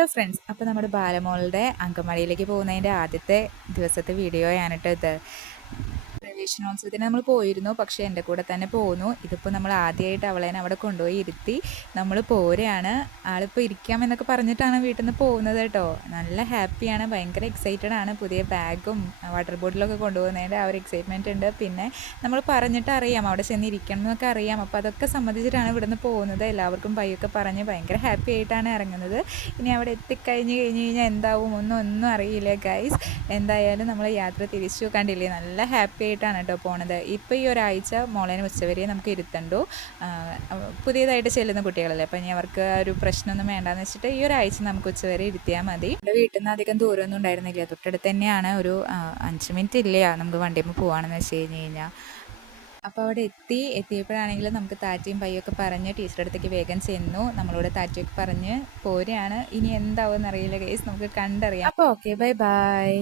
Hello friends, അപ്പോൾ നമ്മുടെ ബാലമോളുടെ അങ്കമാലിയിലേക്ക് പോകുന്നതിൻ്റെ ആദ്യത്തെ ദിവസത്തെ വീഡിയോയാണ് കേട്ടോ ഇത്. പ്രവേശനോത്സവത്തിന് നമ്മൾ പോയിരുന്നു, പക്ഷേ എൻ്റെ കൂടെ തന്നെ പോന്നു. ഇതിപ്പോൾ നമ്മൾ ആദ്യമായിട്ട് അവളെ അവിടെ കൊണ്ടുപോയി ഇരുത്തി നമ്മൾ പോരുകയാണ്. ആളിപ്പോൾ ഇരിക്കാമെന്നൊക്കെ പറഞ്ഞിട്ടാണ് വീട്ടിൽ നിന്ന് പോകുന്നത് കേട്ടോ. നല്ല ഹാപ്പിയാണ്, ഭയങ്കര എക്സൈറ്റഡ് ആണ്. പുതിയ ബാഗും വാട്ടർ ബോട്ടിലൊക്കെ കൊണ്ടുപോകുന്നതിൻ്റെ ആ ഒരു എക്സൈറ്റ്മെൻറ്റ് ഉണ്ട്. പിന്നെ നമ്മൾ പറഞ്ഞിട്ട് അറിയാം അവിടെ ചെന്ന് ഇരിക്കണം എന്നൊക്കെ അറിയാം. അപ്പോൾ അതൊക്കെ സംബന്ധിച്ചിട്ടാണ് ഇവിടെ നിന്ന് പോകുന്നത്. എല്ലാവർക്കും പയ്യൊക്കെ പറഞ്ഞ് ഭയങ്കര ഹാപ്പി ആയിട്ടാണ് ഇറങ്ങുന്നത്. ഇനി അവിടെ എത്തിക്കഴിഞ്ഞ് കഴിഞ്ഞാൽ എന്താവും ഒന്നും അറിയില്ല ഗൈസ്. എന്തായാലും നമ്മൾ യാത്ര തിരിച്ചു കണ്ടില്ലേ, നല്ല ഹാപ്പി ആയിട്ടാണ് കേട്ടോ പോണത്. ഇപ്പോൾ ഈ ഒരാഴ്ച മോളേനെ ഉച്ചവരെ നമുക്ക് ഇരുത്തണ്ടു. പുതിയതായിട്ട് ചെല്ലുന്ന കുട്ടികളല്ലേ, അപ്പം ഇനി അവർക്ക് ഒരു പ്രശ്നമൊന്നും വേണ്ടാന്ന് വെച്ചിട്ട് ഈ ഒരാഴ്ച നമുക്ക് ഉച്ചവരെ ഇരുത്തിയാൽ മതി. എൻ്റെ വീട്ടിൽ നിന്ന് അധികം ദൂരമൊന്നും ഉണ്ടായിരുന്നില്ല, തൊട്ടടുത്ത് തന്നെയാണ്. ഒരു 5 മിനിറ്റ് ഇല്ല നമുക്ക് വണ്ടിയിൽ പോവാണെന്ന് വെച്ച് കഴിഞ്ഞാൽ. അപ്പോൾ അവിടെ എത്തിയപ്പോഴാണെങ്കിലും നമുക്ക് താറ്റയും പയ്യൊക്കെ പറഞ്ഞ് ടീച്ചറുടെ അടുത്തേക്ക് വേഗം ചെന്നു. നമ്മളോട് താറ്റയൊക്കെ പറഞ്ഞ് പോരുകയാണ്. ഇനി എന്താവും എന്നറിയില്ല ഗൈസ്, നമുക്ക് കണ്ടറിയാം. അപ്പോൾ ഓക്കെ, ബൈ ബൈ.